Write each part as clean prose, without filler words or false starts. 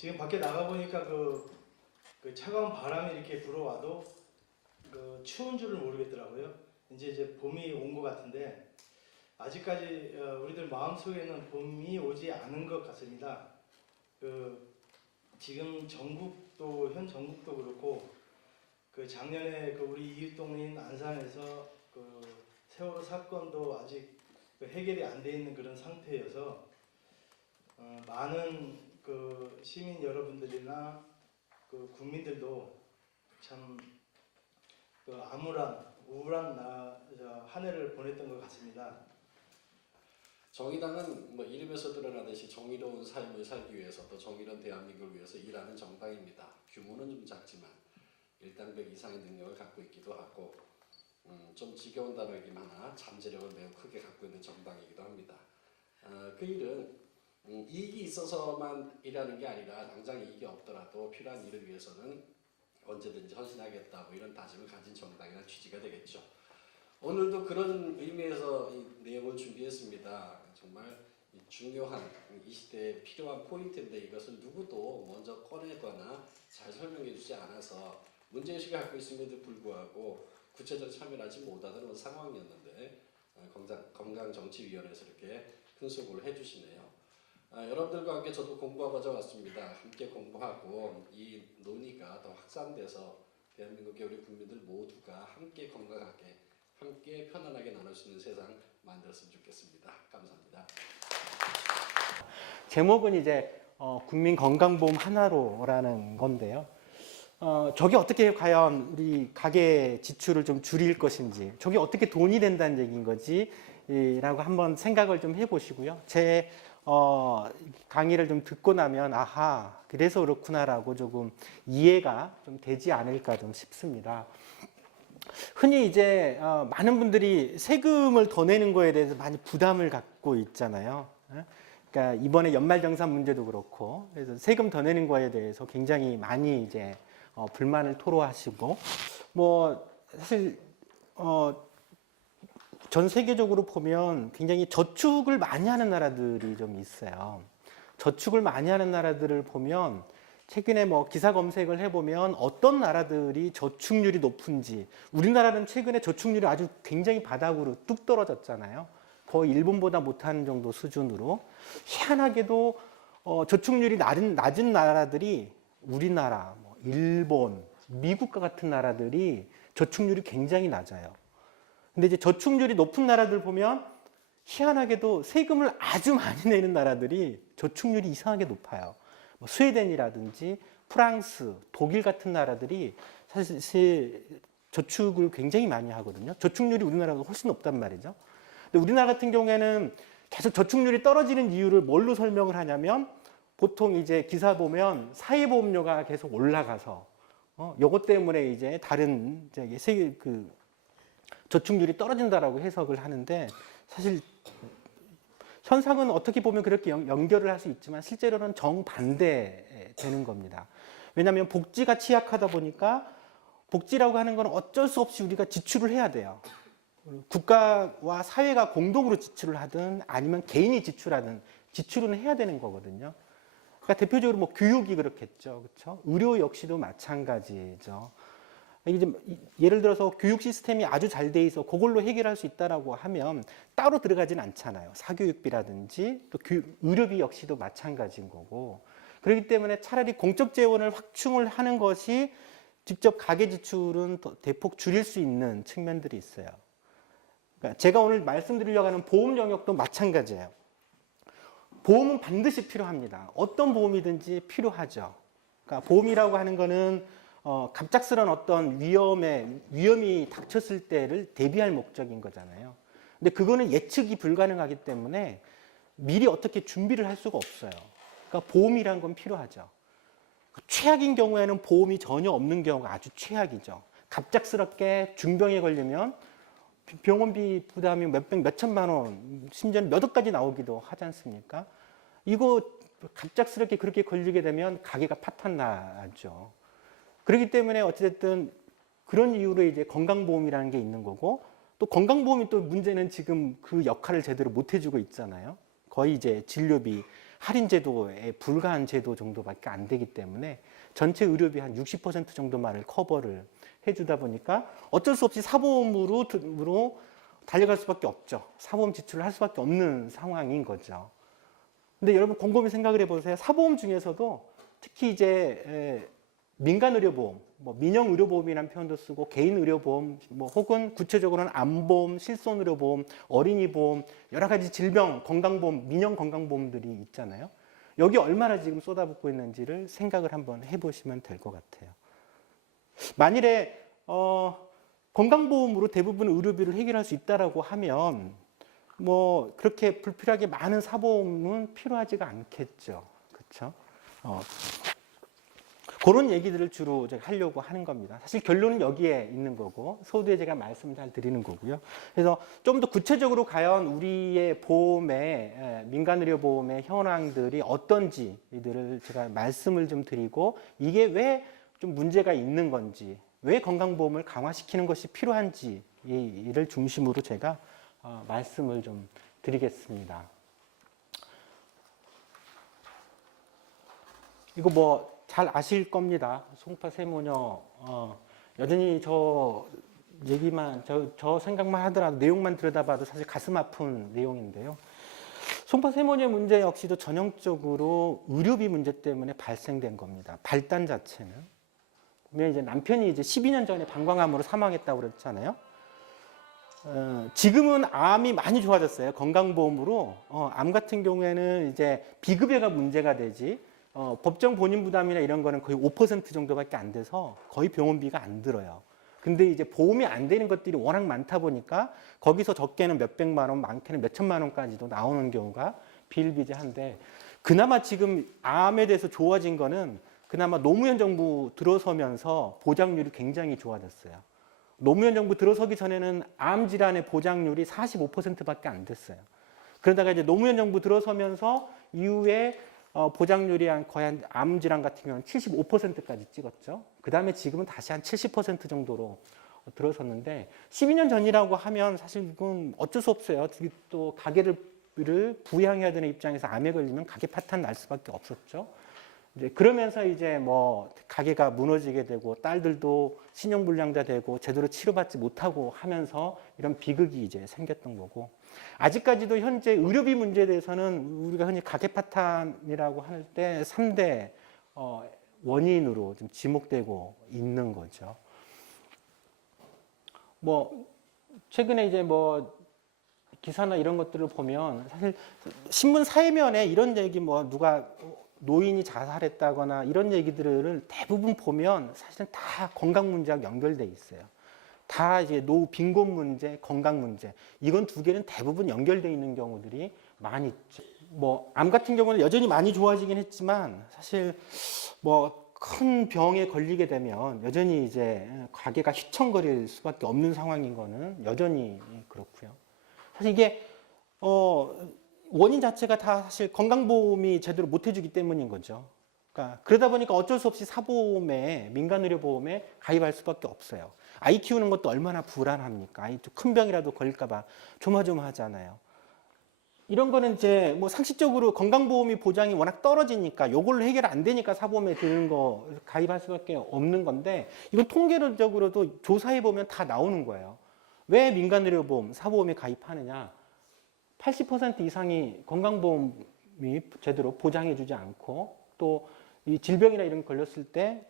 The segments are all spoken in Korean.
지금 밖에 나가 보니까 그 차가운 바람이 이렇게 불어와도 그 추운 줄을 모르겠더라고요. 이제 봄이 온 것 같은데 아직까지 우리들 마음속에는 봄이 오지 않은 것 같습니다. 그 지금 전국도 현 전국도 그렇고 그 작년에 그 우리 이웃동인 안산에서 그 세월호 사건도 아직 그 해결이 안 돼 있는 그런 상태여서 많은 그 시민 여러분들이나 그 국민들도 참 그 암울한 우울한 한 해를 보냈던 것 같습니다. 정의당은 뭐 이름에서 드러나듯이 정의로운 삶을 살기 위해서 또 정의로운 대한민국을 위해서 일하는 정당입니다. 규모는 좀 작지만 일당백 이상의 능력을 갖고 있기도 하고 좀 지겨운 단어이긴 하나 잠재력을 매우 크게 갖고 있는 정당이기도 합니다. 그 일은 이익이 있어서만 일하는 게 아니라 당장 이익이 없더라도 필요한 일을 위해서는 언제든지 헌신하겠다 뭐 이런 다짐을 가진 정당이라는 취지가 되겠죠. 오늘도 그런 의미에서 이 내용을 준비했습니다. 정말 중요한 이 시대에 필요한 포인트인데 이것을 누구도 먼저 꺼내거나 잘 설명해 주지 않아서 문제의식을 갖고 있음에도 불구하고 구체적 참여를 하지 못하는 상황이었는데 건강정치위원회에서 이렇게 큰 수고를 해주시네요. 여러분들과 함께 저도 공부하고자 왔습니다. 함께 공부하고 이 논의가 더 확산돼서 대한민국의 우리 국민들 모두가 함께 건강하게 함께 편안하게 나눌 수 있는 세상 만들었으면 좋겠습니다. 감사합니다. 제목은 이제 국민 건강보험 하나로라는 건데요. 저게 어떻게 과연 우리 가계 지출을 좀 줄일 것인지, 저게 어떻게 돈이 된다는 얘기인 거지 라고 한번 생각을 좀 해보시고요. 제 강의를 좀 듣고 나면 아하 그래서 그렇구나라고 조금 이해가 좀 되지 않을까 좀 싶습니다. 흔히 이제 많은 분들이 세금을 더 내는 거에 대해서 많이 부담을 갖고 있잖아요. 그러니까 이번에 연말정산 문제도 그렇고, 그래서 세금 더 내는 거에 대해서 굉장히 많이 이제 불만을 토로하시고, 뭐 사실 전 세계적으로 보면 굉장히 저축을 많이 하는 나라들이 좀 있어요. 저축을 많이 하는 나라들을 보면 최근에 뭐 기사 검색을 해보면 어떤 나라들이 저축률이 높은지, 우리나라는 최근에 저축률이 아주 굉장히 바닥으로 뚝 떨어졌잖아요. 거의 일본보다 못하는 정도 수준으로. 희한하게도 저축률이 낮은 나라들이 우리나라, 뭐 일본, 미국과 같은 나라들이 저축률이 굉장히 낮아요. 근데 이제 저축률이 높은 나라들 보면 희한하게도 세금을 아주 많이 내는 나라들이 저축률이 이상하게 높아요. 뭐 스웨덴이라든지 프랑스, 독일 같은 나라들이 사실 저축을 굉장히 많이 하거든요. 저축률이 우리나라보다 훨씬 높단 말이죠. 근데 우리나라 같은 경우에는 계속 저축률이 떨어지는 이유를 뭘로 설명을 하냐면 보통 이제 기사 보면 사회보험료가 계속 올라가서 요것 때문에 이제 다른 세계 저축률이 떨어진다라고 해석을 하는데 사실 현상은 어떻게 보면 그렇게 연결을 할 수 있지만 실제로는 정반대 되는 겁니다. 왜냐하면 복지가 취약하다 보니까 복지라고 하는 건 어쩔 수 없이 우리가 지출을 해야 돼요. 국가와 사회가 공동으로 지출을 하든 아니면 개인이 지출하든 지출은 해야 되는 거거든요. 그러니까 대표적으로 뭐 교육이 그렇겠죠. 그렇죠? 의료 역시도 마찬가지죠. 이제 예를 들어서 교육 시스템이 아주 잘 돼 있어 그걸로 해결할 수 있다라고 하면 따로 들어가진 않잖아요. 사교육비라든지 또 의료비 역시도 마찬가지인 거고. 그렇기 때문에 차라리 공적 재원을 확충을 하는 것이 직접 가계 지출은 더 대폭 줄일 수 있는 측면들이 있어요. 그러니까 제가 오늘 말씀드리려고 하는 보험 영역도 마찬가지예요. 보험은 반드시 필요합니다. 어떤 보험이든지 필요하죠. 그러니까 보험이라고 하는 거는 갑작스런 어떤 위험이 닥쳤을 때를 대비할 목적인 거잖아요. 근데 그거는 예측이 불가능하기 때문에 미리 어떻게 준비를 할 수가 없어요. 그러니까 보험이란 건 필요하죠. 최악인 경우에는 보험이 전혀 없는 경우가 아주 최악이죠. 갑작스럽게 중병에 걸리면 병원비 부담이 몇천만 원, 심지어는 몇 억까지 나오기도 하지 않습니까? 이거 갑작스럽게 그렇게 걸리게 되면 가게가 파탄 나죠. 그렇기 때문에 어찌됐든 그런 이유로 이제 건강보험이라는 게 있는 거고, 또 건강보험이 또 문제는 지금 그 역할을 제대로 못 해주고 있잖아요. 거의 이제 진료비 할인 제도에 불과한 제도 정도밖에 안 되기 때문에 전체 의료비 한 60% 정도만을 커버를 해주다 보니까 어쩔 수 없이 사보험으로 달려갈 수밖에 없죠. 사보험 지출을 할 수밖에 없는 상황인 거죠. 근데 여러분 곰곰이 생각을 해보세요. 사보험 중에서도 특히 이제 민간 의료보험, 뭐 민영 의료보험이라는 표현도 쓰고 개인 의료보험, 뭐 혹은 구체적으로는 암보험, 실손 의료보험, 어린이 보험, 여러 가지 질병 건강보험, 민영 건강보험들이 있잖아요. 여기 얼마나 지금 쏟아붓고 있는지를 생각을 한번 해보시면 될 것 같아요. 만일에 건강보험으로 대부분 의료비를 해결할 수 있다라고 하면 뭐 그렇게 불필요하게 많은 사보험은 필요하지가 않겠죠. 그렇죠? 그런 얘기들을 주로 제가 하려고 하는 겁니다. 사실 결론은 여기에 있는 거고 서두에 제가 말씀 잘 드리는 거고요. 그래서 좀 더 구체적으로 과연 우리의 보험의 민간 의료 보험의 현황들이 어떤지 이들을 제가 말씀을 좀 드리고 이게 왜 좀 문제가 있는 건지 왜 건강보험을 강화시키는 것이 필요한지 이를 중심으로 제가 말씀을 좀 드리겠습니다. 이거 뭐 잘 아실 겁니다. 송파 세모녀 여전히 저 얘기만 저 생각만 하더라도 내용만 들여다봐도 사실 가슴 아픈 내용인데요. 송파 세모녀 문제 역시도 전형적으로 의료비 문제 때문에 발생된 겁니다. 발단 자체는 보면 이제 남편이 이제 12년 전에 방광암으로 사망했다고 그랬잖아요. 지금은 암이 많이 좋아졌어요. 건강보험으로 암 같은 경우에는 이제 비급여가 문제가 되지. 법정 본인 부담이나 이런 거는 거의 5% 정도밖에 안 돼서 거의 병원비가 안 들어요. 근데 이제 보험이 안 되는 것들이 워낙 많다 보니까 거기서 적게는 몇백만 원, 많게는 몇천만 원까지도 나오는 경우가 비일비재한데 그나마 지금 암에 대해서 좋아진 거는 그나마 노무현 정부 들어서면서 보장률이 굉장히 좋아졌어요. 노무현 정부 들어서기 전에는 암 질환의 보장률이 45%밖에 안 됐어요. 그러다가 이제 노무현 정부 들어서면서 이후에 보장률이 거의 암 질환 같은 경우는 75%까지 찍었죠. 그 다음에 지금은 다시 한 70% 정도로 들어섰는데 12년 전이라고 하면 사실 이건 어쩔 수 없어요. 또 가게를 부양해야 되는 입장에서 암에 걸리면 가게 파탄 날 수밖에 없었죠. 이제 그러면서 이제 뭐 가게가 무너지게 되고 딸들도 신용불량자 되고 제대로 치료받지 못하고 하면서 이런 비극이 이제 생겼던 거고 아직까지도 현재 의료비 문제에 대해서는 우리가 흔히 가계 파탄이라고 할 때 3대 원인으로 좀 지목되고 있는 거죠. 뭐 최근에 이제 뭐 기사나 이런 것들을 보면 사실 신문 사회면에 이런 얘기 뭐 누가 노인이 자살했다거나 이런 얘기들을 대부분 보면 사실은 다 건강 문제하고 연결돼 있어요. 다 이제 노후 빈곤 문제, 건강 문제 이건 두 개는 대부분 연결돼 있는 경우들이 많이 있죠. 뭐 암 같은 경우는 여전히 많이 좋아지긴 했지만 사실 뭐 큰 병에 걸리게 되면 여전히 이제 가게가 휘청거릴 수밖에 없는 상황인 거는 여전히 그렇고요. 사실 이게 원인 자체가 다 사실 건강보험이 제대로 못 해주기 때문인 거죠. 그러니까 그러다 보니까 어쩔 수 없이 사보험에 민간의료보험에 가입할 수밖에 없어요. 아이 키우는 것도 얼마나 불안합니까? 아이 좀 큰 병이라도 걸릴까봐 조마조마하잖아요. 이런 거는 이제 뭐 상식적으로 건강보험이 보장이 워낙 떨어지니까 요걸로 해결 안 되니까 사보험에 드는 거 가입할 수밖에 없는 건데 이건 통계적으로도 조사해 보면 다 나오는 거예요. 왜 민간의료보험, 사보험에 가입하느냐? 80% 이상이 건강보험이 제대로 보장해주지 않고 또 이 질병이나 이런 거 걸렸을 때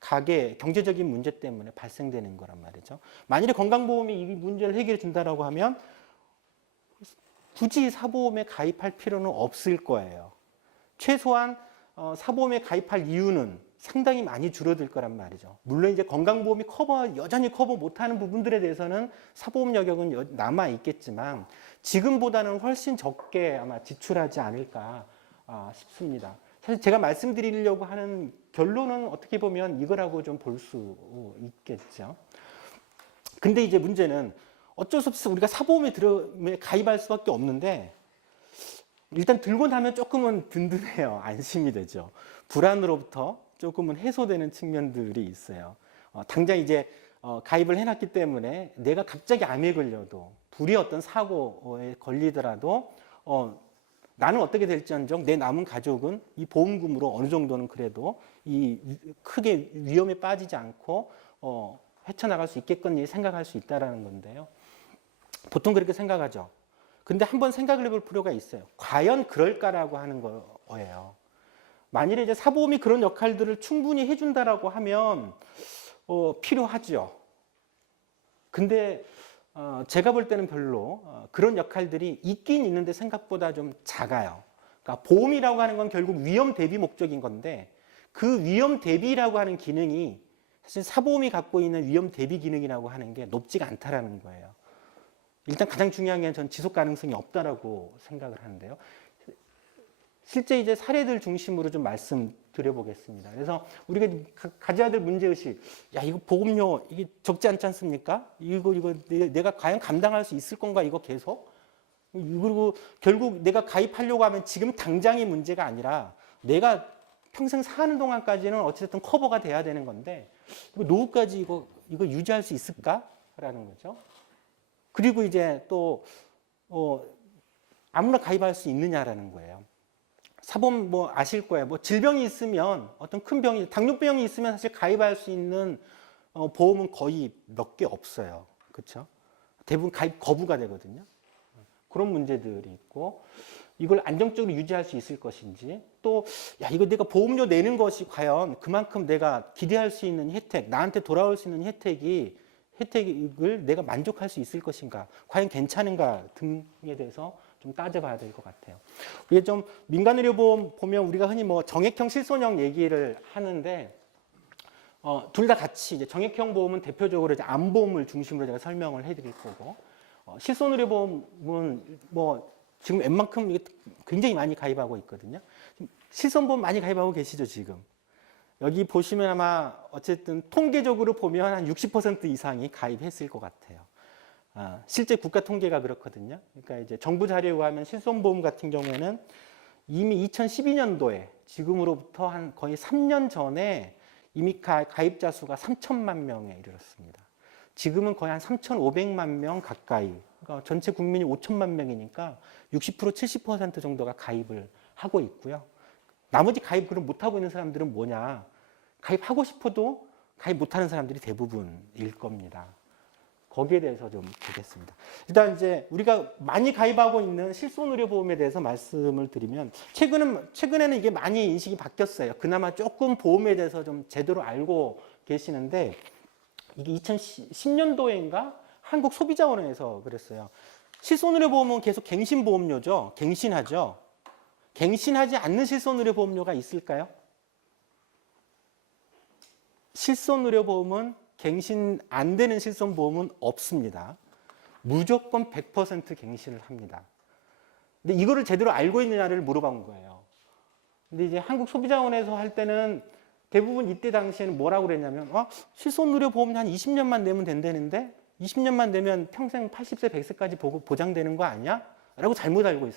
가계 경제적인 문제 때문에 발생되는 거란 말이죠. 만일에 건강보험이 이 문제를 해결해 준다라고 하면 굳이 사보험에 가입할 필요는 없을 거예요. 최소한 사보험에 가입할 이유는 상당히 많이 줄어들 거란 말이죠. 물론 이제 건강보험이 여전히 커버 못하는 부분들에 대해서는 사보험 여력은 남아 있겠지만 지금보다는 훨씬 적게 아마 지출하지 않을까 싶습니다. 사실 제가 말씀드리려고 하는 결론은 어떻게 보면 이거라고 좀 볼 수 있겠죠. 근데 이제 문제는 어쩔 수 없이 우리가 사보험에 가입할 수밖에 없는데 일단 들고 나면 조금은 든든해요. 안심이 되죠. 불안으로부터 조금은 해소되는 측면들이 있어요. 당장 이제 가입을 해놨기 때문에 내가 갑자기 암에 걸려도 불이 어떤 사고에 걸리더라도 나는 어떻게 될지언정 내 남은 가족은 이 보험금으로 어느 정도는 그래도 이 크게 위험에 빠지지 않고 헤쳐나갈 수 있겠거니 생각할 수 있다라는 건데요. 보통 그렇게 생각하죠. 근데 한번 생각을 해볼 필요가 있어요. 과연 그럴까라고 하는 거예요. 만일에 이제 사보험이 그런 역할들을 충분히 해준다라고 하면 필요하죠. 근데 제가 볼 때는 별로 그런 역할들이 있긴 있는데 생각보다 좀 작아요. 그러니까 보험이라고 하는 건 결국 위험 대비 목적인 건데 그 위험 대비라고 하는 기능이 사실 사보험이 갖고 있는 위험 대비 기능이라고 하는 게 높지가 않다라는 거예요. 일단 가장 중요한 게 전 지속 가능성이 없다라고 생각을 하는데요. 실제 이제 사례들 중심으로 좀 말씀드려보겠습니다. 그래서 우리가 가져야 될 문제의식, 야, 이거 보험료 이게 적지 않지 않습니까? 이거 내가 과연 감당할 수 있을 건가, 이거 계속? 그리고 결국 내가 가입하려고 하면 지금 당장이 문제가 아니라 내가 평생 사는 동안까지는 어쨌든 커버가 돼야 되는 건데, 노후까지 이거 유지할 수 있을까라는 거죠. 그리고 이제 또, 아무나 가입할 수 있느냐라는 거예요. 사보험 뭐 아실 거예요. 뭐 질병이 있으면 어떤 큰 병이 당뇨병이 있으면 사실 가입할 수 있는 보험은 거의 몇 개 없어요. 그렇죠? 대부분 가입 거부가 되거든요. 그런 문제들이 있고 이걸 안정적으로 유지할 수 있을 것인지 또 야 이거 내가 보험료 내는 것이 과연 그만큼 내가 기대할 수 있는 혜택 나한테 돌아올 수 있는 혜택을 내가 만족할 수 있을 것인가 과연 괜찮은가 등에 대해서 좀 따져봐야 될 것 같아요. 이게 좀 민간의료보험 보면 우리가 흔히 뭐 정액형 실손형 얘기를 하는데 둘 다 같이 이제 정액형 보험은 대표적으로 이제 암보험을 중심으로 제가 설명을 해드릴 거고 실손의료보험은 뭐 지금 웬만큼 이게 굉장히 많이 가입하고 있거든요. 실손보험 많이 가입하고 계시죠 지금? 여기 보시면 아마 어쨌든 통계적으로 보면 한 60% 이상이 가입했을 것 같아요. 실제 국가 통계가 그렇거든요. 그러니까 이제 정부 자료에 의하면 실손보험 같은 경우에는 이미 2012년도에 지금으로부터 한 거의 3년 전에 이미 가입자 수가 3천만 명에 이르렀습니다. 지금은 거의 한 3,500만 명 가까이. 그러니까 전체 국민이 5천만 명이니까 60% 70% 정도가 가입을 하고 있고요. 나머지 가입을 못하고 있는 사람들은 뭐냐? 가입하고 싶어도 가입 못하는 사람들이 대부분일 겁니다. 거기에 대해서 좀 보겠습니다. 일단 이제 우리가 많이 가입하고 있는 실손의료보험에 대해서 말씀을 드리면 최근에는 이게 많이 인식이 바뀌었어요. 그나마 조금 보험에 대해서 좀 제대로 알고 계시는데 이게 2010년도인가 한국소비자원에서 그랬어요. 실손의료보험은 계속 갱신보험료죠. 갱신하죠. 갱신하지 않는 실손의료보험료가 있을까요? 실손의료보험은 갱신 안 되는 실손보험은 없습니다. 무조건 100% 갱신을 합니다. 근데 이거를 제대로 알고 있느냐를 물어본 거예요. 근데 이제 한국소비자원에서 할 때는 대부분 이때 당시에는 뭐라고 그랬냐면 실손의료보험 한 20년만 내면 된다는데 20년만 내면 평생 80세, 100세까지 보장되는 거 아니야? 라고 잘못 알고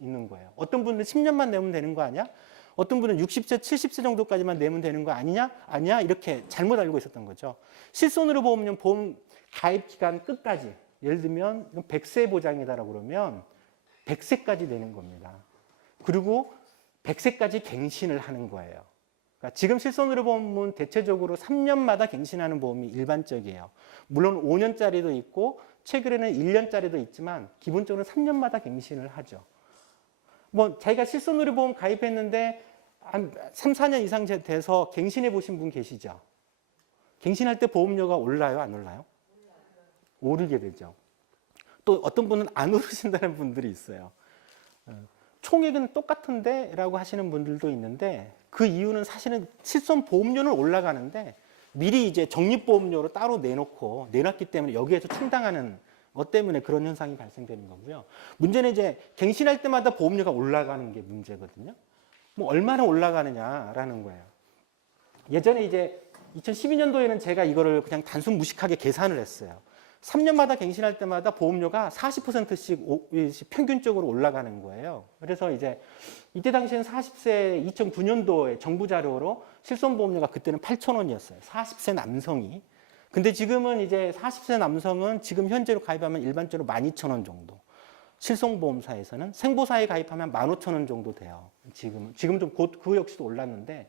있는 거예요. 어떤 분들은 10년만 내면 되는 거 아니야? 어떤 분은 60세, 70세 정도까지만 내면 되는 거 아니냐? 아니야? 이렇게 잘못 알고 있었던 거죠. 실손의료보험은 보험 가입 기간 끝까지 예를 들면 100세 보장이다라고 그러면 100세까지 내는 겁니다. 그리고 100세까지 갱신을 하는 거예요. 그러니까 지금 실손의료보험은 대체적으로 3년마다 갱신하는 보험이 일반적이에요. 물론 5년짜리도 있고 최근에는 1년짜리도 있지만 기본적으로 3년마다 갱신을 하죠. 뭐 자기가 실손의료보험 가입했는데 한 3, 4년 이상 돼서 갱신해 보신 분 계시죠? 갱신할 때 보험료가 올라요, 안 올라요? 오르게 되죠. 또 어떤 분은 안 오르신다는 분들이 있어요. 총액은 똑같은데 라고 하시는 분들도 있는데 그 이유는 사실은 실손보험료는 올라가는데 미리 이제 적립보험료로 따로 내놨기 때문에 여기에서 충당하는 것 때문에 그런 현상이 발생되는 거고요. 문제는 이제 갱신할 때마다 보험료가 올라가는 게 문제거든요. 뭐 얼마나 올라가느냐라는 거예요. 예전에 이제 2012년도에는 제가 이거를 그냥 단순 무식하게 계산을 했어요. 3년마다 갱신할 때마다 보험료가 40%씩 평균적으로 올라가는 거예요. 그래서 이제 이때 당시에는 40세 2009년도에 정부 자료로 실손보험료가 그때는 8,000원이었어요. 40세 남성이. 근데 지금은 이제 40세 남성은 지금 현재로 가입하면 일반적으로 12,000원 정도. 실손보험사에서는 생보사에 가입하면 15,000원 정도 돼요. 지금 좀 곧 그 역시도 올랐는데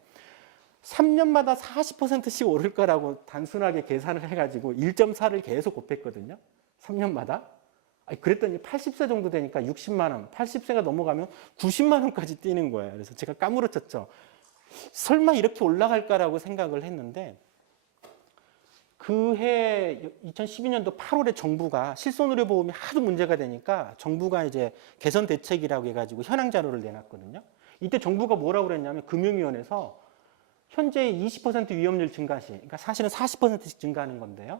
3년마다 40%씩 오를 거라고 단순하게 계산을 해가지고 1.4를 계속 곱했거든요. 3년마다. 그랬더니 80세 정도 되니까 60만 원, 80세가 넘어가면 90만 원까지 뛰는 거예요. 그래서 제가 까무러쳤죠. 설마 이렇게 올라갈까라고 생각을 했는데 그해 2012년도 8월에 정부가 실손의료보험이 하도 문제가 되니까 정부가 이제 개선 대책이라고 해가지고 현황 자료를 내놨거든요. 이때 정부가 뭐라고 그랬냐면 금융위원회에서 현재 20% 위험률 증가 시, 그러니까 사실은 40%씩 증가하는 건데요.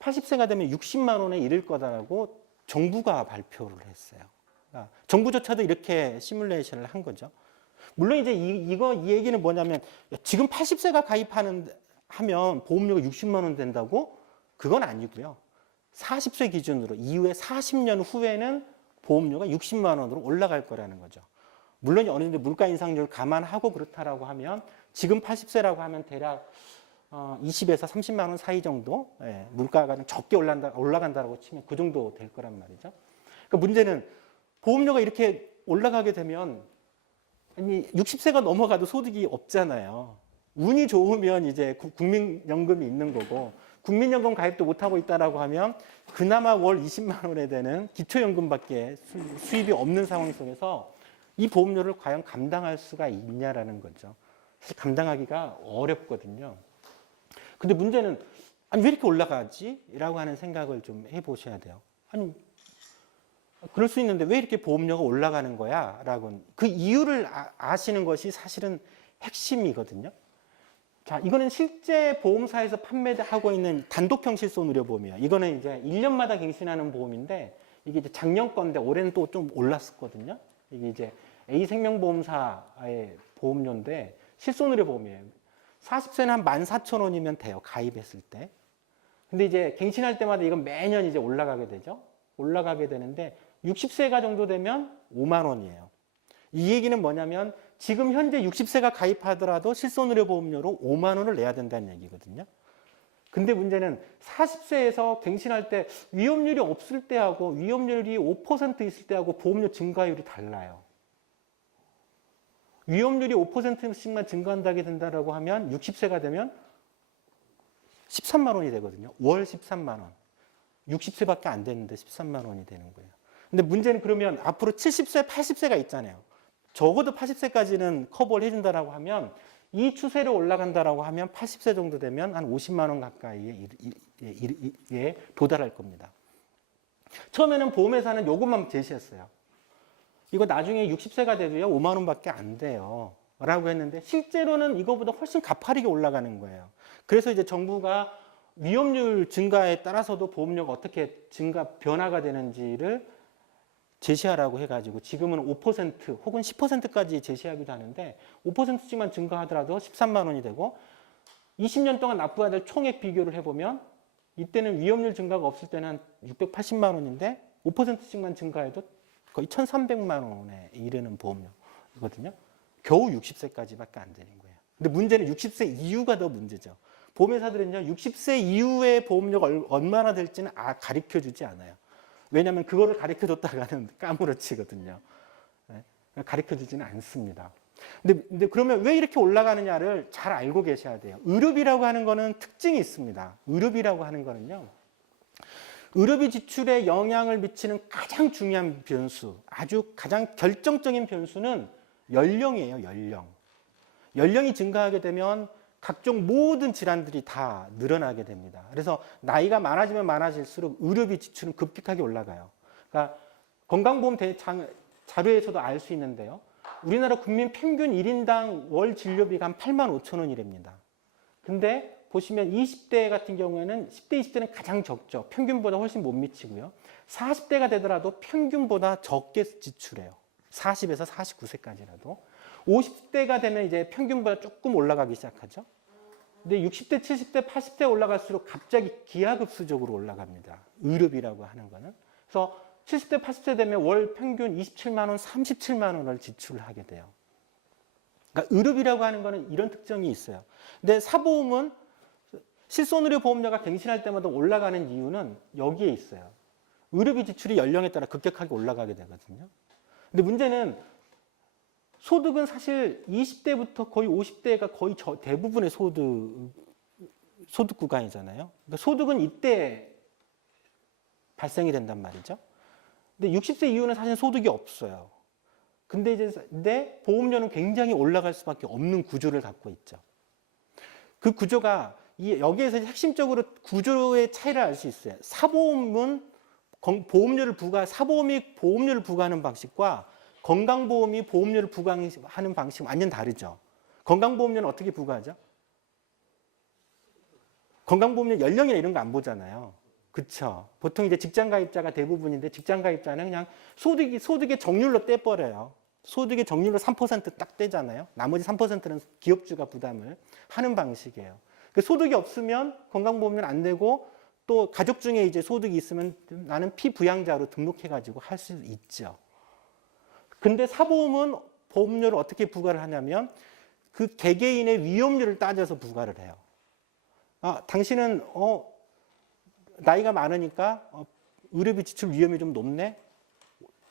80세가 되면 60만 원에 이를 거다라고 정부가 발표를 했어요. 그러니까 정부조차도 이렇게 시뮬레이션을 한 거죠. 물론 이제 이 얘기는 뭐냐면 지금 80세가 하면 보험료가 60만 원 된다고? 그건 아니고요. 40세 기준으로 이후에 40년 후에는 보험료가 60만 원으로 올라갈 거라는 거죠. 물론 어느 정도 물가 인상률을 감안하고 그렇다라고 하면 지금 80세라고 하면 대략 20에서 30만 원 사이 정도 물가가 좀 적게 올라간다라고 치면 그 정도 될 거란 말이죠. 그러니까 문제는 보험료가 이렇게 올라가게 되면 아니 60세가 넘어가도 소득이 없잖아요. 운이 좋으면 이제 국민연금이 있는 거고 국민연금 가입도 못하고 있다라고 하면 그나마 월 20만 원에 되는 기초연금밖에 수입이 없는 상황 속에서 이 보험료를 과연 감당할 수가 있냐라는 거죠. 사실 감당하기가 어렵거든요. 근데 문제는 아니 왜 이렇게 올라가지? 라고 하는 생각을 좀 해보셔야 돼요. 아니 그럴 수 있는데 왜 이렇게 보험료가 올라가는 거야? 라고 그 이유를 아시는 것이 사실은 핵심이거든요. 자, 이거는 실제 보험사에서 판매하고 있는 단독형 실손의료보험이에요. 이거는 이제 1년마다 갱신하는 보험인데 이게 이제 작년 건데 올해는 또 좀 올랐었거든요. 이게 이제 A생명보험사의 보험료인데 실손의료보험이에요. 40세는 한 14,000원이면 돼요. 가입했을 때. 근데 이제 갱신할 때마다 이건 매년 이제 올라가게 되죠. 올라가게 되는데 60세가 정도 되면 5만 원이에요. 이 얘기는 뭐냐면 지금 현재 60세가 가입하더라도 실손의료보험료로 5만 원을 내야 된다는 얘기거든요. 근데 문제는 40세에서 갱신할 때 위험률이 없을 때하고 위험률이 5% 있을 때하고 보험료 증가율이 달라요. 위험률이 5%씩만 증가한다게 된다라고 하면 60세가 되면 13만 원이 되거든요. 월 13만 원. 60세밖에 안 되는데 13만 원이 되는 거예요. 근데 문제는 그러면 앞으로 70세, 80세가 있잖아요. 적어도 80세까지는 커버를 해준다라고 하면 이 추세로 올라간다라고 하면 80세 정도 되면 한 50만 원 가까이에 도달할 겁니다. 처음에는 보험회사는 요것만 제시했어요. 이거 나중에 60세가 돼도요 5만 원밖에 안 돼요. 라고 했는데 실제로는 이거보다 훨씬 가파르게 올라가는 거예요. 그래서 이제 정부가 위험률 증가에 따라서도 보험료가 어떻게 변화가 되는지를 제시하라고 해가지고 지금은 5% 혹은 10%까지 제시하기도 하는데 5%씩만 증가하더라도 13만 원이 되고 20년 동안 납부해야 될 총액 비교를 해보면 이때는 위험률 증가가 없을 때는 한 680만 원인데 5%씩만 증가해도 거의 1,300만 원에 이르는 보험료거든요. 겨우 60세까지밖에 안 되는 거예요. 근데 문제는 60세 이후가 더 문제죠. 보험회사들은요 60세 이후의 보험료가 얼마나 될지는 가르쳐주지 않아요. 왜냐하면 그거를 가르쳐줬다가는 까무러치거든요. 가르쳐주지는 않습니다. 근데 그러면 왜 이렇게 올라가느냐를 잘 알고 계셔야 돼요. 의료비라고 하는 거는 특징이 있습니다. 의료비라고 하는 거는요. 의료비 지출에 영향을 미치는 가장 중요한 변수, 아주 가장 결정적인 변수는 연령이에요. 연령. 연령이 증가하게 되면 각종 모든 질환들이 다 늘어나게 됩니다. 그래서 나이가 많아지면 많아질수록 의료비 지출은 급격하게 올라가요. 그러니까 건강보험 자료에서도 알 수 있는데요. 우리나라 국민 평균 1인당 월 진료비가 한 85,000원이랍니다. 근데 보시면 20대 같은 경우에는 10대, 20대는 가장 적죠. 평균보다 훨씬 못 미치고요. 40대가 되더라도 평균보다 적게 지출해요. 40에서 49세까지라도. 50대가 되면 이제 평균보다 조금 올라가기 시작하죠. 근데 60대, 70대, 80대 올라갈수록 갑자기 기하급수적으로 올라갑니다. 의료비라고 하는 거는. 그래서 70대, 80대 되면 월 평균 27만 원, 37만 원을 지출하게 돼요. 그러니까 의료비라고 하는 거는 이런 특징이 있어요. 근데 사보험은 실손의료 보험료가 갱신할 때마다 올라가는 이유는 여기에 있어요. 의료비 지출이 연령에 따라 급격하게 올라가게 되거든요. 근데 문제는 소득은 사실 20대부터 거의 50대가 거의 대부분의 소득 구간이잖아요. 그러니까 소득은 이때 발생이 된단 말이죠. 근데 60세 이후는 사실 소득이 없어요. 근데 보험료는 굉장히 올라갈 수밖에 없는 구조를 갖고 있죠. 그 구조가 여기에서 핵심적으로 구조의 차이를 알 수 있어요. 사보험은 사보험이 보험료를 부과하는 방식과 건강보험이 보험료를 부과하는 방식은 완전 다르죠. 건강보험료는 어떻게 부과하죠? 건강보험료 연령이나 이런 거 안 보잖아요. 그렇죠. 보통 이제 직장가입자가 대부분인데 직장가입자는 그냥 소득의 정률로 떼버려요. 소득의 정률로 3% 딱 떼잖아요. 나머지 3%는 기업주가 부담을 하는 방식이에요. 소득이 없으면 건강보험료는 안 되고 또 가족 중에 이제 소득이 있으면 나는 피부양자로 등록해가지고 할 수 있죠. 근데 사보험은 보험료를 어떻게 부과를 하냐면 그 개개인의 위험률을 따져서 부과를 해요. 당신은 나이가 많으니까 의료비 지출 위험이 좀 높네.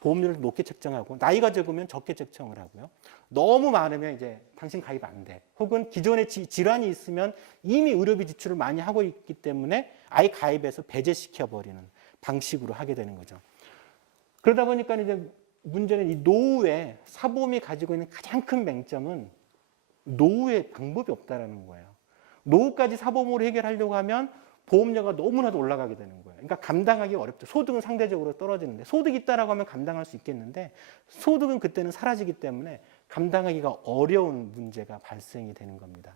보험료를 높게 책정하고 나이가 적으면 적게 책정을 하고요. 너무 많으면 이제 당신 가입 안 돼. 혹은 기존에 질환이 있으면 이미 의료비 지출을 많이 하고 있기 때문에 아예 가입해서 배제시켜 버리는 방식으로 하게 되는 거죠. 그러다 보니까 이제 문제는 이 노후에 사보험이 가지고 있는 가장 큰 맹점은 노후에 방법이 없다라는 거예요. 노후까지 사보험으로 해결하려고 하면 보험료가 너무나도 올라가게 되는 거예요. 그러니까 감당하기 어렵죠. 소득은 상대적으로 떨어지는데 소득이 있다라고 하면 감당할 수 있겠는데 소득은 그때는 사라지기 때문에 감당하기가 어려운 문제가 발생이 되는 겁니다.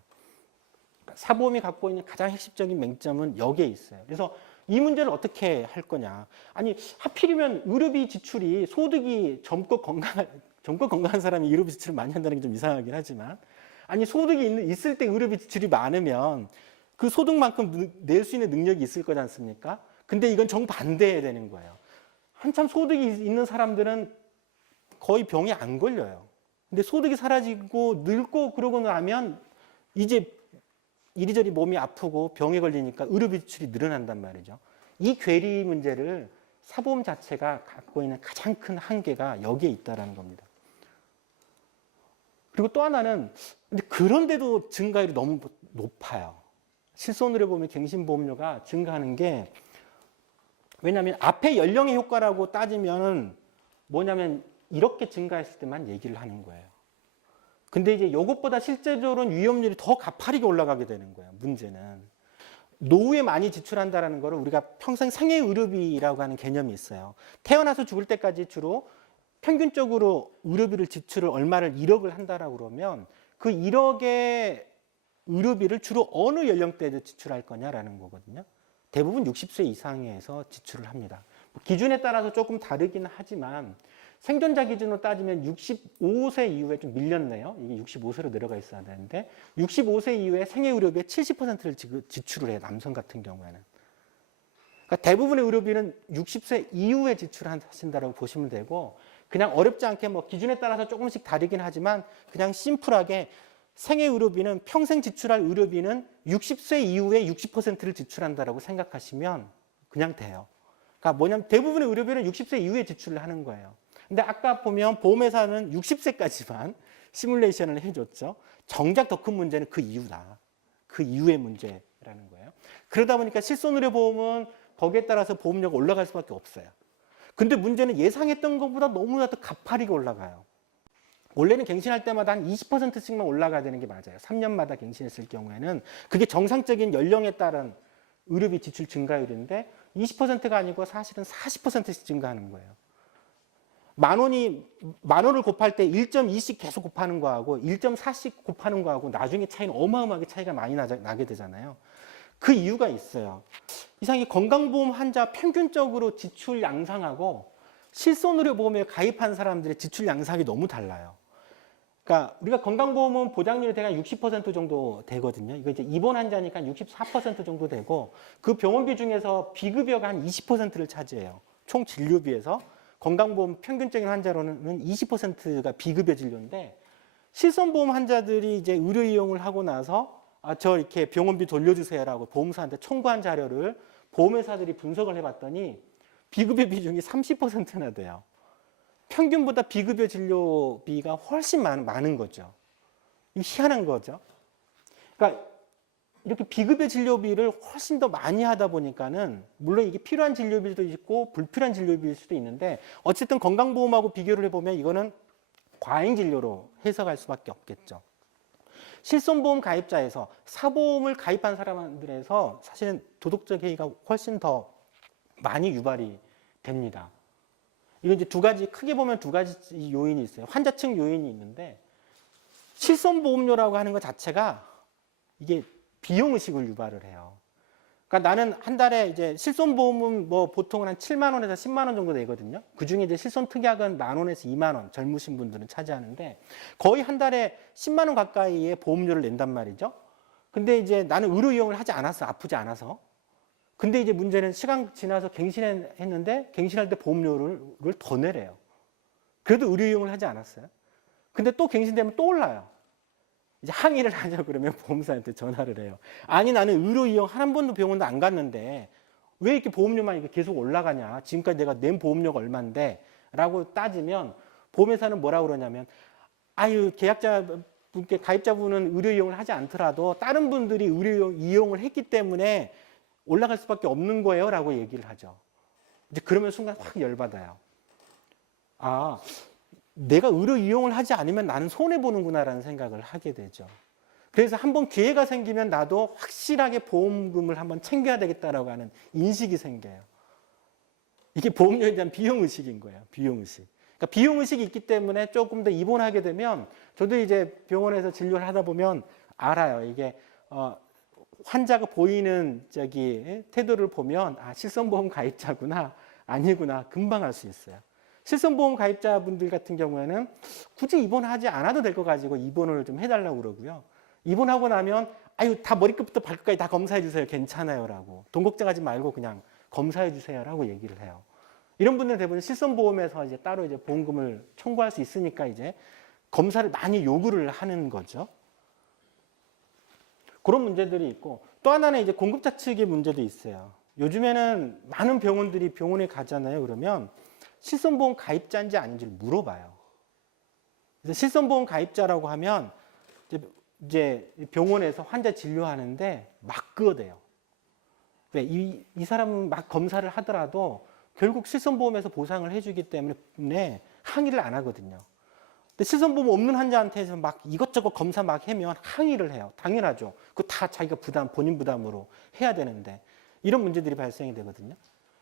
사보험이 갖고 있는 가장 핵심적인 맹점은 여기에 있어요. 그래서 이 문제를 어떻게 할 거냐. 아니 하필이면 의료비 지출이 소득이 젊고 건강한 사람이 의료비 지출을 많이 한다는 게 좀 이상하긴 하지만 아니 소득이 있을 때 의료비 지출이 많으면 그 소득만큼 낼 수 있는 능력이 있을 거지 않습니까? 근데 이건 정반대해야 되는 거예요. 한참 소득이 있는 사람들은 거의 병이 안 걸려요. 근데 소득이 사라지고 늙고 그러고 나면 이제 이리저리 몸이 아프고 병에 걸리니까 의료비 지출이 늘어난단 말이죠. 이 괴리 문제를 사보험 자체가 갖고 있는 가장 큰 한계가 여기에 있다는 겁니다. 그리고 또 하나는 근데 그런데도 증가율이 너무 높아요. 실손의료 보면 갱신보험료가 증가하는 게 왜냐하면 앞에 연령의 효과라고 따지면 뭐냐면 이렇게 증가했을 때만 얘기를 하는 거예요. 근데 이제 이것보다 실제적으로는 위험률이 더 가파르게 올라가게 되는 거예요. 문제는 노후에 많이 지출한다는 거를 우리가 평생 생애의료비라고 하는 개념이 있어요. 태어나서 죽을 때까지 주로 평균적으로 의료비를 지출을 얼마를 1억을 한다라고 그러면 그 1억의 의료비를 주로 어느 연령대에 지출할 거냐라는 거거든요. 대부분 60세 이상에서 지출을 합니다. 기준에 따라서 조금 다르긴 하지만 생존자 기준으로 따지면 65세 이후에 좀 밀렸네요. 이게 65세로 내려가 있어야 되는데 65세 이후에 생애의료비의 70%를 지출을 해요. 남성 같은 경우에는. 그러니까 대부분의 의료비는 60세 이후에 지출하신다고 보시면 되고 그냥 어렵지 않게 뭐 기준에 따라서 조금씩 다르긴 하지만 그냥 심플하게 생애의료비는 평생 지출할 의료비는 60세 이후에 60%를 지출한다라고 생각하시면 그냥 돼요. 그러니까 뭐냐면 대부분의 의료비는 60세 이후에 지출을 하는 거예요. 근데 아까 보면 보험회사는 60세까지만 시뮬레이션을 해줬죠. 정작 더 큰 문제는 그 이후다. 그 이후의 문제라는 거예요. 그러다 보니까 실손의료보험은 거기에 따라서 보험료가 올라갈 수밖에 없어요. 근데 문제는 예상했던 것보다 너무나도 가파르게 올라가요. 원래는 갱신할 때마다 한 20%씩만 올라가야 되는 게 맞아요. 3년마다 갱신했을 경우에는 그게 정상적인 연령에 따른 의료비 지출 증가율인데 20%가 아니고 사실은 40%씩 증가하는 거예요. 만 원을 곱할 때 1.2씩 계속 곱하는 거하고 1.4씩 곱하는 거하고 나중에 차이는 어마어마하게 차이가 많이 나게 되잖아요. 그 이유가 있어요. 이상하게 건강보험 환자 평균적으로 지출 양상하고 실손의료보험에 가입한 사람들의 지출 양상이 너무 달라요. 그러니까 우리가 건강보험은 보장률이 대략 60% 정도 되거든요. 이거 이제 입원 환자니까 64% 정도 되고 그 병원비 중에서 비급여가 한 20%를 차지해요. 총 진료비에서 건강보험 평균적인 환자로는 20%가 비급여 진료인데 실손보험 환자들이 이제 의료 이용을 하고 나서 저 이렇게 병원비 돌려주세요라고 보험사한테 청구한 자료를 보험회사들이 분석을 해봤더니 비급여 비중이 30%나 돼요. 평균보다 비급여 진료비가 훨씬 많은 거죠. 이거 희한한 거죠. 그러니까 이렇게 비급여 진료비를 훨씬 더 많이 하다 보니까는 물론 이게 필요한 진료비도 있고 불필요한 진료비일 수도 있는데 어쨌든 건강보험하고 비교를 해보면 이거는 과잉 진료로 해석할 수밖에 없겠죠. 실손보험 가입자에서 사보험을 가입한 사람들에서 사실은 도덕적 해이가 훨씬 더 많이 유발이 됩니다. 이거 이제 두 가지, 크게 보면 두 가지 요인이 있어요. 환자층 요인이 있는데 실손보험료라고 하는 것 자체가 이게 비용의식을 유발을 해요. 그러니까 나는 한 달에 이제 실손보험은 뭐 보통은 한 7만 원에서 10만 원 정도 내거든요. 그 중에 이제 실손특약은 만 원에서 2만 원, 젊으신 분들은 차지하는데 거의 한 달에 10만 원 가까이의 보험료를 낸단 말이죠. 근데 이제 나는 의료 이용을 하지 않았어. 아프지 않아서. 근데 이제 문제는 시간 지나서 갱신했는데 갱신할 때 보험료를 더 내래요. 그래도 의료 이용을 하지 않았어요. 근데 또 갱신되면 또 올라요. 이제 항의를 하자 그러면 보험사한테 전화를 해요. 아니 나는 의료 이용 한 번도 병원도 안 갔는데 왜 이렇게 보험료만 이렇게 계속 올라가냐. 지금까지 내가 낸 보험료가 얼만데 라고 따지면 보험회사는 뭐라고 그러냐면 아유 계약자분께 가입자분은 의료 이용을 하지 않더라도 다른 분들이 의료 이용을 했기 때문에 올라갈 수밖에 없는 거예요 라고 얘기를 하죠. 이제 그러면 순간 확 열받아요. 아 내가 의료 이용을 하지 않으면 나는 손해보는구나라는 생각을 하게 되죠. 그래서 한번 기회가 생기면 나도 확실하게 보험금을 한번 챙겨야 되겠다라고 하는 인식이 생겨요. 이게 보험료에 대한 비용의식인 거예요. 비용의식. 그러니까 비용의식이 있기 때문에 조금 더 입원하게 되면 저도 이제 병원에서 진료를 하다 보면 알아요. 이게 환자가 보이는 태도를 보면 아 실손보험 가입자구나 아니구나 금방 알 수 있어요. 실손보험 가입자분들 같은 경우에는 굳이 입원하지 않아도 될 거 가지고 입원을 좀 해달라고 그러고요. 입원하고 나면 아유 다 머리끝부터 발끝까지 다 검사해 주세요. 괜찮아요 라고. 돈 걱정하지 말고 그냥 검사해 주세요 라고 얘기를 해요. 이런 분들은 대부분 실손보험에서 이제 따로 이제 보험금을 청구할 수 있으니까 이제 검사를 많이 요구를 하는 거죠. 그런 문제들이 있고 또 하나는 이제 공급자 측의 문제도 있어요. 요즘에는 많은 병원들이 병원에 가잖아요. 그러면 실손보험 가입자인지 아닌지를 물어봐요. 그래서 실손보험 가입자라고 하면 이제 병원에서 환자 진료하는데 막 끄어대요. 왜? 이 사람은 막 검사를 하더라도 결국 실손보험에서 보상을 해주기 때문에 항의를 안 하거든요. 근데 실손보험 없는 환자한테서 막 이것저것 검사 막 하면 항의를 해요. 당연하죠. 그거 다 자기가 본인 부담으로 해야 되는데 이런 문제들이 발생이 되거든요.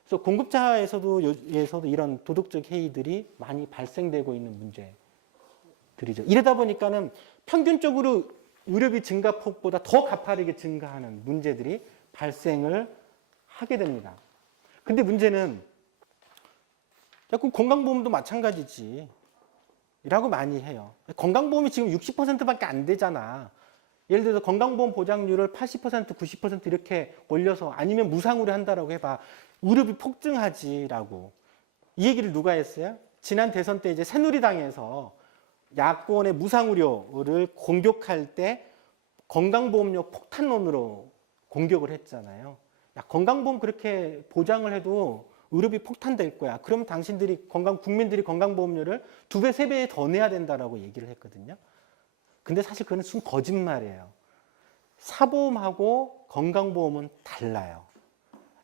그래서 공급자에서도 이런 도덕적 해이들이 많이 발생되고 있는 문제들이죠. 이러다 보니까는 평균적으로 의료비 증가폭보다 더 가파르게 증가하는 문제들이 발생을 하게 됩니다. 근데 문제는 자꾸 건강보험도 마찬가지지 라고 많이 해요. 건강보험이 지금 60%밖에 안 되잖아. 예를 들어서 건강보험 보장률을 80%, 90% 이렇게 올려서 아니면 무상으로 한다라고 해봐. 의료비 폭증하지라고. 이 얘기를 누가 했어요? 지난 대선 때 이제 새누리당에서 야권의 무상의료를 공격할 때 건강보험료 폭탄론으로 공격을 했잖아요. 야, 건강보험 그렇게 보장을 해도 의료비 폭탄될 거야. 그러면 국민들이 건강보험료를 2배, 3배 더 내야 된다라고 얘기를 했거든요. 근데 사실 그건 순 거짓말이에요. 사보험하고 건강보험은 달라요.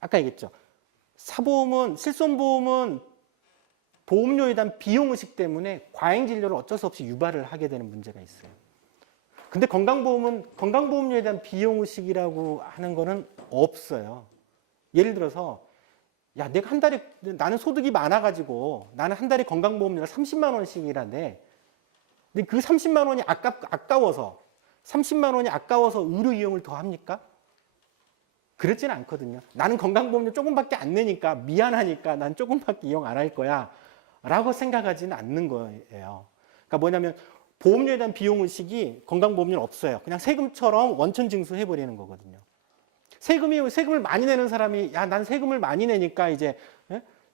아까 얘기했죠. 실손보험은 보험료에 대한 비용의식 때문에 과잉진료를 어쩔 수 없이 유발을 하게 되는 문제가 있어요. 근데 건강보험은 건강보험료에 대한 비용의식이라고 하는 거는 없어요. 예를 들어서 야, 내가 한 달에 나는 소득이 많아가지고 나는 한 달에 건강보험료를 30만 원씩이라 내. 근데 그 30만 원이 아까워서 30만 원이 아까워서 의료 이용을 더 합니까? 그렇지는 않거든요. 나는 건강보험료 조금밖에 안 내니까 미안하니까 난 조금밖에 이용 안 할 거야 라고 생각하지는 않는 거예요. 그러니까 뭐냐면 보험료에 대한 비용의식이 건강보험료는 없어요. 그냥 세금처럼 원천징수 해버리는 거거든요. 세금을 많이 내는 사람이 야, 난 세금을 많이 내니까 이제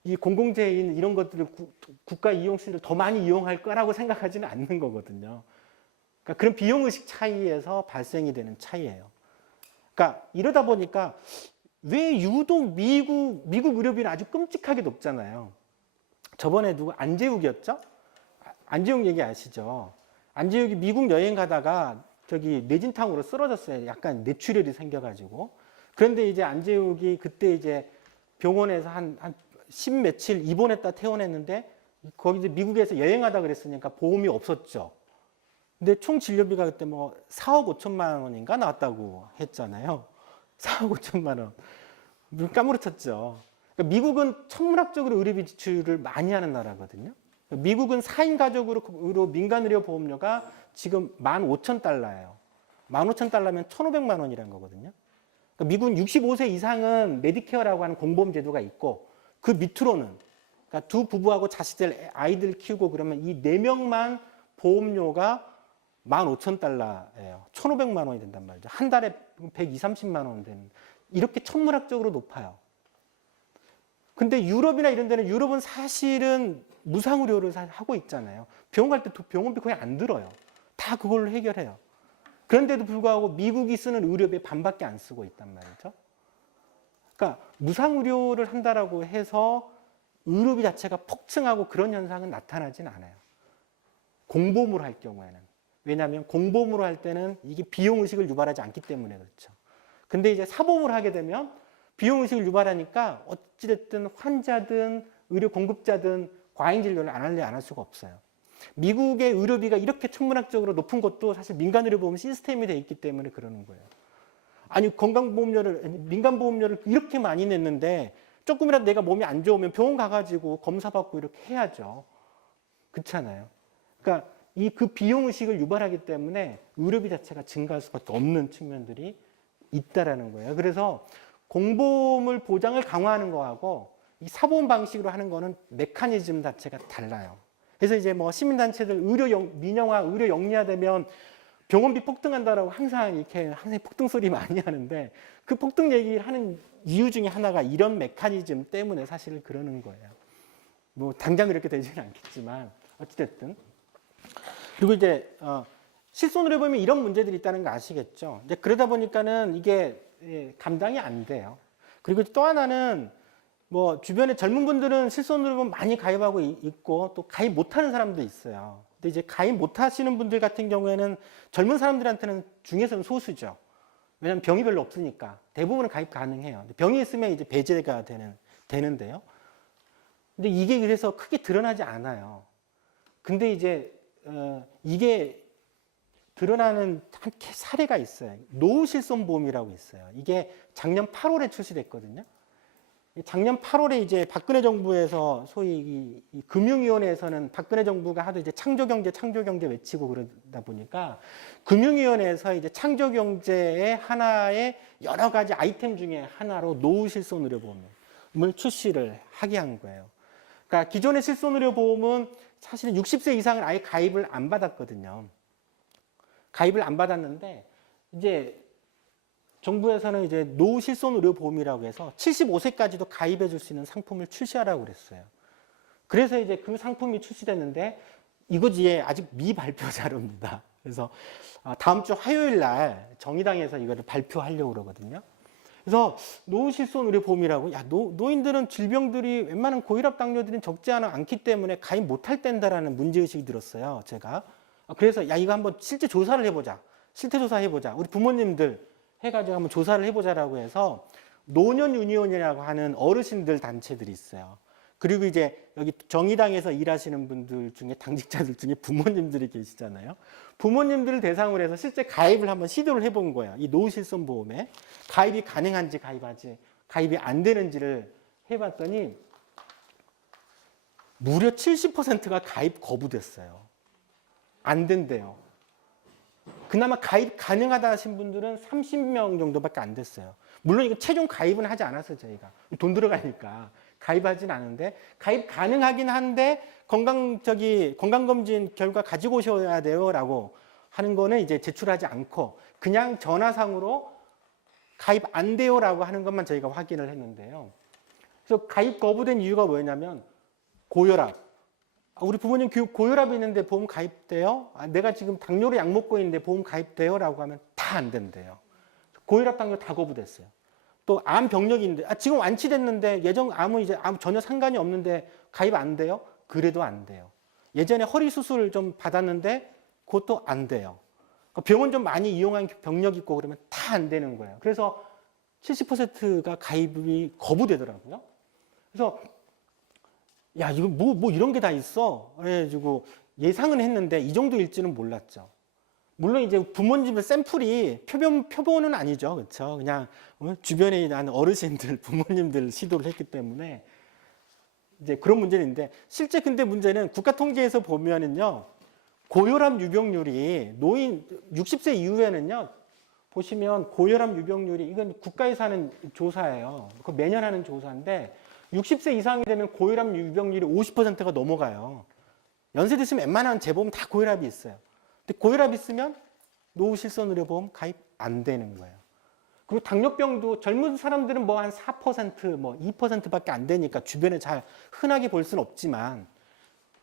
이 공공재인 이런 것들을 국가 이용시를 더 많이 이용할 거라고 생각하지는 않는 거거든요. 그러니까 그런 비용의식 차이에서 발생이 되는 차이예요. 그러니까 이러다 보니까 왜 유독 미국 의료비는 아주 끔찍하게 높잖아요. 저번에 누구 안재욱이었죠? 안재욱 얘기 아시죠? 안재욱이 미국 여행 가다가 저기 뇌진탕으로 쓰러졌어요. 약간 뇌출혈이 생겨가지고. 그런데 이제 안재욱이 그때 이제 병원에서 한 10며칠 입원했다 퇴원했는데 거기 이제 미국에서 여행하다 그랬으니까 보험이 없었죠. 근데 총 진료비가 그때 뭐 4억 5천만 원인가 나왔다고 했잖아요. 4억 5천만 원. 눈 까무러쳤죠. 그러니까 미국은 천문학적으로 의료비 지출을 많이 하는 나라거든요. 미국은 4인 가족으로 민간의료 보험료가 지금 15,000달러예요. 15,000달러면 1,500만 원이라는 거거든요. 그러니까 미국은 65세 이상은 메디케어라고 하는 공보험 제도가 있고 그 밑으로는 그러니까 두 부부하고 자식들 아이들 키우고 그러면 이 4명만 보험료가 15,000달러예요. 1,500만 원이 된단 말이죠. 한 달에 120, 30만 원 되는. 이렇게 천문학적으로 높아요. 근데 유럽이나 이런 데는 유럽은 사실은 무상의료를 하고 있잖아요. 병원 갈 때 병원비 거의 안 들어요. 다 그걸로 해결해요. 그런데도 불구하고 미국이 쓰는 의료비의 반밖에 안 쓰고 있단 말이죠. 그러니까 무상의료를 한다라고 해서 의료비 자체가 폭증하고 그런 현상은 나타나진 않아요. 공보험으로 할 경우에는. 왜냐하면 공보험으로 할 때는 이게 비용의식을 유발하지 않기 때문에 그렇죠. 근데 이제 사보험을 하게 되면 비용의식을 유발하니까 어찌됐든 환자든 의료 공급자든 과잉진료를 안 할 수가 없어요. 미국의 의료비가 이렇게 천문학적으로 높은 것도 사실 민간의료보험 시스템이 돼 있기 때문에 그러는 거예요. 아니 민간보험료를 이렇게 많이 냈는데 조금이라도 내가 몸이 안 좋으면 병원 가가지고 검사받고 이렇게 해야죠. 그렇잖아요. 그러니까 그 비용의식을 유발하기 때문에 의료비 자체가 증가할 수밖에 없는 측면들이 있다라는 거예요. 그래서 공보험을 보장을 강화하는 거하고 이 사보험 방식으로 하는 거는 메커니즘 자체가 달라요. 그래서 이제 뭐 시민단체들 민영화, 의료 영리화되면 병원비 폭등한다라고 항상 폭등 소리 많이 하는데 그 폭등 얘기를 하는 이유 중에 하나가 이런 메커니즘 때문에 사실 그러는 거예요. 뭐 당장 그렇게 되지는 않겠지만 어찌됐든. 그리고 이제 실손의료 보면 이런 문제들이 있다는 거 아시겠죠? 이제 그러다 보니까는 이게 감당이 안 돼요. 그리고 또 하나는 뭐 주변에 젊은 분들은 실손의료 보험 많이 가입하고 있고 또 가입 못하는 사람도 있어요. 근데 이제 가입 못하시는 분들 같은 경우에는 젊은 사람들한테는 중에서는 소수죠. 왜냐하면 병이 별로 없으니까 대부분은 가입 가능해요. 병이 있으면 이제 배제가 되는데요. 근데 이게 그래서 크게 드러나지 않아요. 근데 이제 이게 드러나는 한 사례가 있어요. 노후실손보험이라고 있어요. 이게 작년 8월에 출시됐거든요. 작년 8월에 이제 박근혜 정부에서 소위 이 금융위원회에서는 박근혜 정부가 하도 이제 창조경제 외치고 그러다 보니까 금융위원회에서 이제 창조경제의 하나의 여러 가지 아이템 중에 하나로 노후실손의료보험을 출시를 하게 한 거예요. 그러니까 기존의 실손의료보험은 사실은 60세 이상은 아예 가입을 안 받았거든요. 가입을 안 받았는데 이제 정부에서는 이제 노후실손의료보험이라고 해서 75세까지도 가입해 줄 수 있는 상품을 출시하라고 그랬어요. 그래서 이제 그 상품이 출시됐는데 이거지에 아직 미발표 자료입니다. 그래서 다음 주 화요일 날 정의당에서 이거를 발표하려고 그러거든요. 그래서 노후실손의료보험이라고 노인들은 질병들이 웬만한 고혈압 당뇨들은 적지 않기 때문에 가입 못할 땐다라는 문제의식이 들었어요. 제가. 그래서 이거 한번 실제 조사를 해보자. 실태조사 해보자. 우리 부모님들 해가지고 한번 조사를 해보자라고 해서 노년유니온이라고 하는 어르신들 단체들이 있어요. 그리고 이제 여기 정의당에서 일하시는 분들 중에 당직자들 중에 부모님들이 계시잖아요. 부모님들을 대상으로 해서 실제 가입을 한번 시도를 해본 거예요. 이 노후실손보험에 가입이 가능한지 가입이 안 되는지를 해봤더니 무려 70%가 가입 거부됐어요. 안 된대요. 그나마 가입 가능하다 하신 분들은 30명 정도밖에 안 됐어요. 물론 이거 최종 가입은 하지 않았어요, 저희가. 돈 들어가니까. 가입하진 않은데, 가입 가능하긴 한데, 건강검진 결과 가지고 오셔야 돼요. 라고 하는 거는 이제 제출하지 않고, 그냥 전화상으로 가입 안 돼요. 라고 하는 것만 저희가 확인을 했는데요. 그래서 가입 거부된 이유가 뭐냐면, 고혈압. 우리 부모님 고혈압이 있는데 보험 가입돼요? 내가 지금 당뇨로 약 먹고 있는데 보험 가입돼요? 라고 하면 다 안 된대요. 고혈압 당뇨 다 거부됐어요. 또 암 병력인데 지금 완치됐는데 예전 암은 이제 암 전혀 상관이 없는데 가입 안 돼요? 그래도 안 돼요. 예전에 허리 수술 좀 받았는데 그것도 안 돼요. 그러니까 병원 좀 많이 이용한 병력 있고 그러면 다 안 되는 거예요. 그래서 70%가 가입이 거부되더라고요. 그래서 야 이거 뭐 이런 게 다 있어. 그래가지고 예상은 했는데 이 정도일지는 몰랐죠. 물론 이제 부모님의 샘플이 표본은 아니죠, 그렇죠? 그냥 주변에 있는 어르신들, 부모님들 시도를 했기 때문에 이제 그런 문제는 있는데 실제 근데 문제는 국가통계에서 보면은요 고혈압 유병률이 노인 60세 이후에는요 보시면 고혈압 유병률이 이건 국가에서 하는 조사예요. 그 매년 하는 조사인데 60세 이상이 되면 고혈압 유병률이 50%가 넘어가요. 연세 드시면 웬만한 재보험 다 고혈압이 있어요. 근데 고혈압 있으면 노후실손의료보험 가입 안 되는 거예요. 그리고 당뇨병도 젊은 사람들은 뭐 한 4%, 뭐 2%밖에 안 되니까 주변에 잘 흔하게 볼 수는 없지만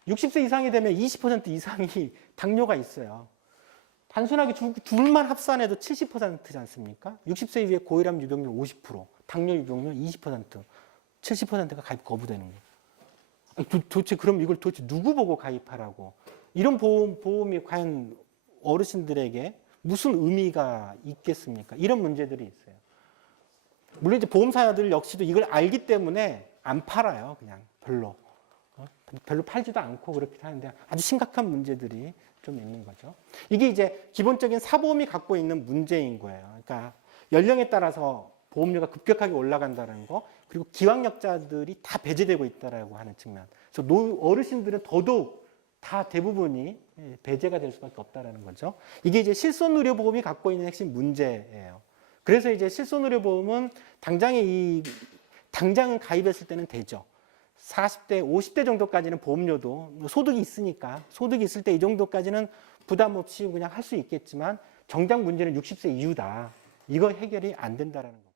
60세 이상이 되면 20% 이상이 당뇨가 있어요. 단순하게 둘만 합산해도 70%지 않습니까? 60세 이후에 고혈압 유병률 50%, 당뇨 유병률 20%, 70%가 가입 거부되는 거예요. 도대체 그럼 이걸 도대체 누구 보고 가입하라고? 이런 보험이 과연 어르신들에게 무슨 의미가 있겠습니까? 이런 문제들이 있어요. 물론 이제 보험사들 역시도 이걸 알기 때문에 안 팔아요. 그냥 별로 팔지도 않고 그렇게 하는데 아주 심각한 문제들이 좀 있는 거죠. 이게 이제 기본적인 사보험이 갖고 있는 문제인 거예요. 그러니까 연령에 따라서 보험료가 급격하게 올라간다는 거, 그리고 기왕력자들이 다 배제되고 있다라고 하는 측면. 그래서 어르신들은 더더욱 다 대부분이 배제가 될 수밖에 없다라는 거죠. 이게 이제 실손의료보험이 갖고 있는 핵심 문제예요. 그래서 이제 실손의료보험은 당장은 가입했을 때는 되죠. 40대, 50대 정도까지는 보험료도 소득이 있으니까 소득이 있을 때 이 정도까지는 부담 없이 그냥 할 수 있겠지만 정작 문제는 60세 이후다. 이거 해결이 안 된다라는 겁니다.